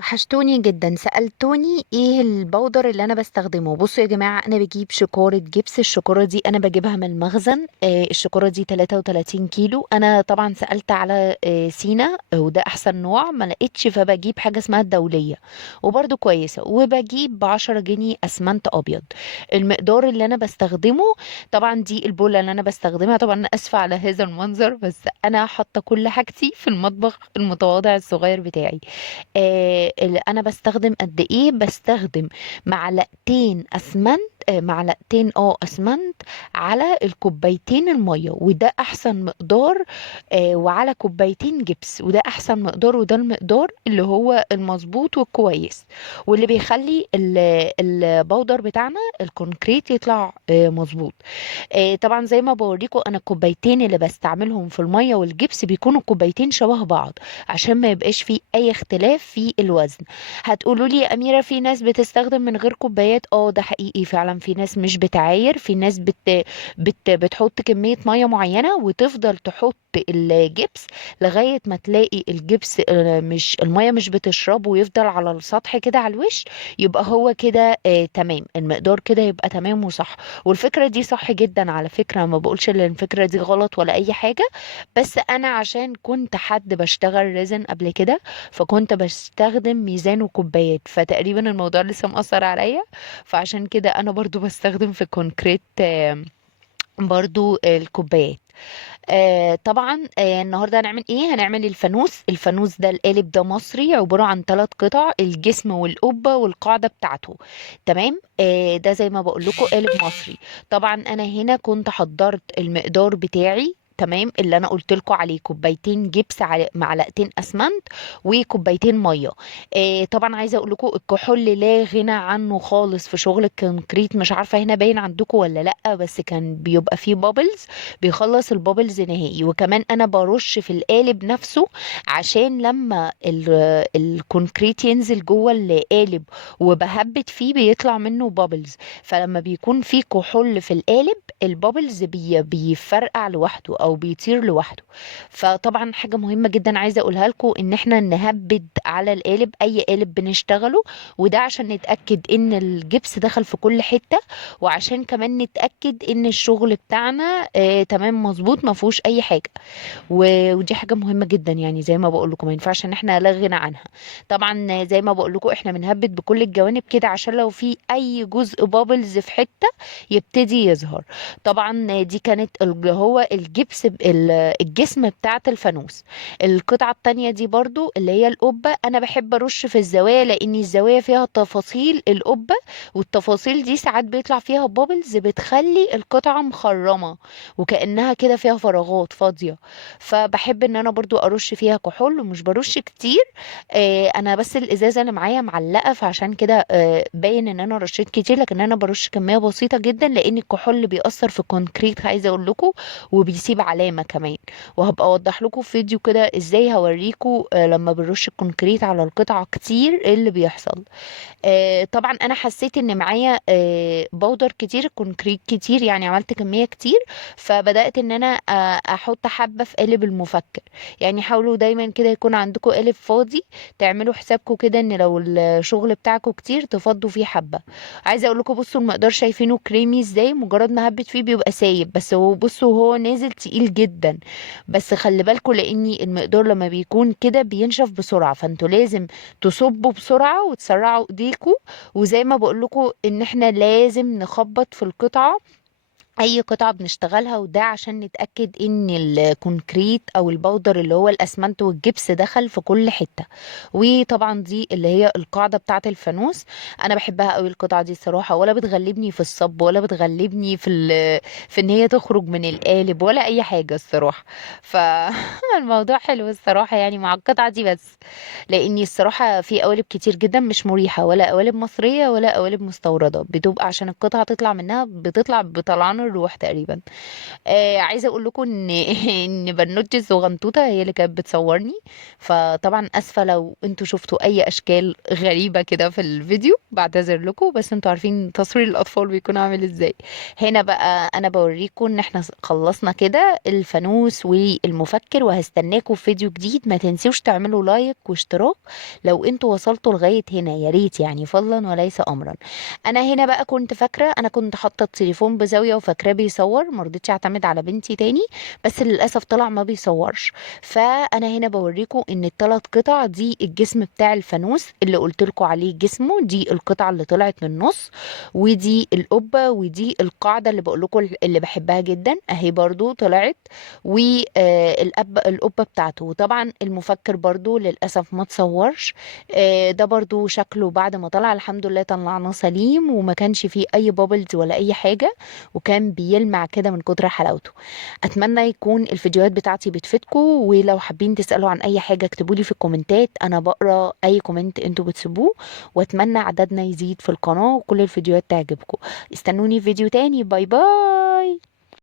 وحشتوني جدا. سألتوني ايه البودر اللي انا بستخدمه. بصوا يا جماعة، انا بجيب شكارة جبس. الشكارة دي انا بجيبها من المخزن. الشكارة دي 33 كيلو. انا طبعا سألت على سينا، وده احسن نوع، ما لقيتش، فبجيب حاجة اسمها الدولية وبرده كويسة. وبجيب ب10 جنيه اسمنت ابيض. المقدار اللي انا بستخدمه، طبعا دي البولة اللي انا بستخدمها. طبعا انا اسفة على هذا المنظر، بس انا حاطة كل حاجتي في المطبخ المتواضع الصغير بتاعي. اللي انا بستخدم قد ايه؟ بستخدم معلقتين اسمنت، معلقتين اسمنت على الكوبايتين الميه، وده احسن مقدار. وعلى كوبايتين جبس، وده احسن مقدار، وده المقدار اللي هو المظبوط والكويس، واللي بيخلي البودر بتاعنا الكونكريت يطلع مظبوط. طبعا زي ما بوريكم، انا الكوبايتين اللي بستعملهم في الميه والجبس بيكونوا كوبايتين شبه بعض، عشان ما يبقاش فيه اي اختلاف في الوزن. هتقولوا لي يا اميره، في ناس بتستخدم من غير كوبايات. ده حقيقي فعلا، في ناس مش بتعاير، في ناس بتحط كميه ميه معينه وتفضل تحط الجبس لغايه ما تلاقي الجبس مش الميه مش بتشربه ويفضل على السطح كده على الوش. يبقى هو كده تمام، المقدار كده يبقى تمام وصح. والفكرة دي صح جدا على فكرة، ما بقولش ان الفكرة دي غلط ولا اي حاجة. بس انا عشان كنت حد بشتغل ريزن قبل كده، فكنت بستخدم ميزان وكوبايات، فتقريبا الموضوع لسه مأثر عليا. فعشان كده انا برضو بستخدم في كونكريت برضو الكوبايات. طبعا النهارده هنعمل ايه؟ هنعمل الفانوس. الفانوس ده القالب ده مصري، عبارة عن 3 قطع: الجسم والقبة والقاعدة بتاعته. تمام. ده زي ما بقول لكم قالب مصري. طبعا انا هنا كنت حضرت المقدار بتاعي، تمام، اللي انا قلت لكم عليه: كوبايتين جبس على معلقتين اسمنت وكوبايتين ميه. طبعا عايزه اقول لكم الكحول لا غنى عنه خالص في شغل الكونكريت. مش عارفه هنا باين عندكم ولا لا، بس كان بيبقى فيه بابلز، بيخلص البابلز نهائي. وكمان انا برش في القالب نفسه، عشان لما الكونكريت ينزل جوه القالب وبهبت فيه بيطلع منه بابلز. فلما بيكون في كحول في القالب، البابلز بيفرقع لوحده او بيطير لوحده. فطبعا حاجة مهمة جدا عايزة اقولها لكم، ان احنا نهبد على القالب، اي قالب بنشتغله. وده عشان نتأكد ان الجبس دخل في كل حتة، وعشان كمان نتأكد ان الشغل بتاعنا تمام مظبوط ما فيهوش اي حاجة. ودي حاجة مهمة جدا، يعني زي ما بقول لكم ما ينفعش ان احنا لا غنى عنها. طبعا زي ما بقول لكم احنا بنهبط بكل الجوانب كده، عشان لو في اي جزء بابلز في حتة يبتدي يظهر. طبعا دي كانت اللي هو الجبس الجسم بتاعت الفانوس. القطعة التانية دي برضو اللي هي القبة، انا بحب ارش في الزوايا، لان الزوايا فيها تفاصيل القبة، والتفاصيل دي ساعات بيطلع فيها بابلز بتخلي القطعة مخرمة، وكأنها كده فيها فراغات فاضية. فبحب ان انا برضو ارش فيها كحول، ومش برش كتير. انا بس الازازه اللي معايا معلقه، فعشان كده باين ان انا رشيت كتير، لكن انا برش كميه بسيطه جدا، لان الكحول اللي بيأثر في الكونكريت عايزه اقول لكم، وبيسيب علامه كمان. وهبقى اوضح لكم في فيديو كده ازاي هوريكم لما بنرش الكونكريت على القطعه كتير ايه اللي بيحصل. طبعا انا حسيت ان معايا بودر كتير، كونكريت كتير، يعني عملت كمية كتير. فبدأت ان انا احط حبة في قالب المفكر. يعني حاولوا دايما كده يكون عندكم قالب فاضي، تعملوا حسابكم كده ان لو الشغل بتاعكم كتير تفضوا فيه حبة. عايزة اقول لكم بصوا المقدار شايفينه كريمي ازاي؟ مجرد ما هبت فيه بيبقى سايب، بس هو بصوا هو نازل تقيل جدا. بس خلي بالكم، لاني المقدار لما بيكون كده بينشف بسرعة، فانتوا لازم تصبوا بسرعة وتسرعوا ايديكوا. وزي ما بقول لكم ان احنا لازم نخبط في القطعة، اي قطعة بنشتغلها، وده عشان نتأكد ان الكونكريت او البودر اللي هو الاسمنت والجبس دخل في كل حتة. وطبعا دي اللي هي القاعدة بتاعة الفانوس. انا بحبها قوي القطعة دي الصراحة، ولا بتغلبني في الصب، ولا بتغلبني في ان هي تخرج من القالب، ولا اي حاجة الصراحة. فالموضوع حلو الصراحة، يعني مع القطعة دي بس. لاني الصراحة في قوالب كتير جدا مش مريحة، ولا قوالب مصرية ولا قوالب مستوردة، بتبقى عشان القطعة تطلع منها بتطلع بطلعان الروح تقريبا. عايزه اقول لكم ان ان بنوتي الصغنطوطه هي اللي كانت بتصورني. فطبعا اسفه لو انتوا شفتوا اي اشكال غريبه كده في الفيديو، بعتذر لكم، بس انتوا عارفين تصوير الاطفال بيكون عامل ازاي. هنا بقى انا بوريكم ان احنا خلصنا كده الفانوس والمفكر، وهستناكم في فيديو جديد. ما تنسوش تعملوا لايك واشتراك لو انتوا وصلتوا لغايه هنا، يا ريت يعني، فضلا وليس امرا. انا هنا بقى كنت فاكره، انا كنت حاطه التليفون بزاويه وفاكراه بيصور، ما رضيتش اعتمد على بنتي تاني، بس للاسف طلع ما بيصورش. فانا هنا بوريكم ان الثلاث قطع دي الجسم بتاع الفانوس اللي قلت لكم عليه جسمه، دي القطعه اللي طلعت من النص، ودي القبه، ودي القاعده اللي بقول لكم اللي بحبها جدا اهي برضو طلعت، والقبه بتاعته. وطبعا المفكر برضو للاسف ما تصورش. ده برضو شكله بعد ما طلع، الحمد لله طلعناه سليم وما كانش فيه اي بابلز ولا اي حاجة، وكان بيلمع كده من كتر حلاوته. اتمنى يكون الفيديوهات بتاعتي بتفيدكم، ولو حابين تسألوا عن اي حاجة اكتبولي في الكومنتات، انا بقرا اي كومنت انتوا بتسيبوه. واتمنى عددنا يزيد في القناة وكل الفيديوهات تعجبكم. استنوني في فيديو تاني. باي باي.